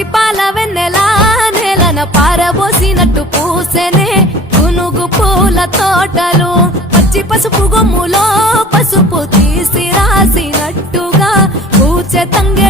పచ్చి పాల వెన్నెలా నేలన పారబోసినట్టు పూసెనే గునుగు పూల తోటలు పచ్చి పసుపు గొమ్ములో పసుపు తీసి రాసినట్టుగా పూచె తంగే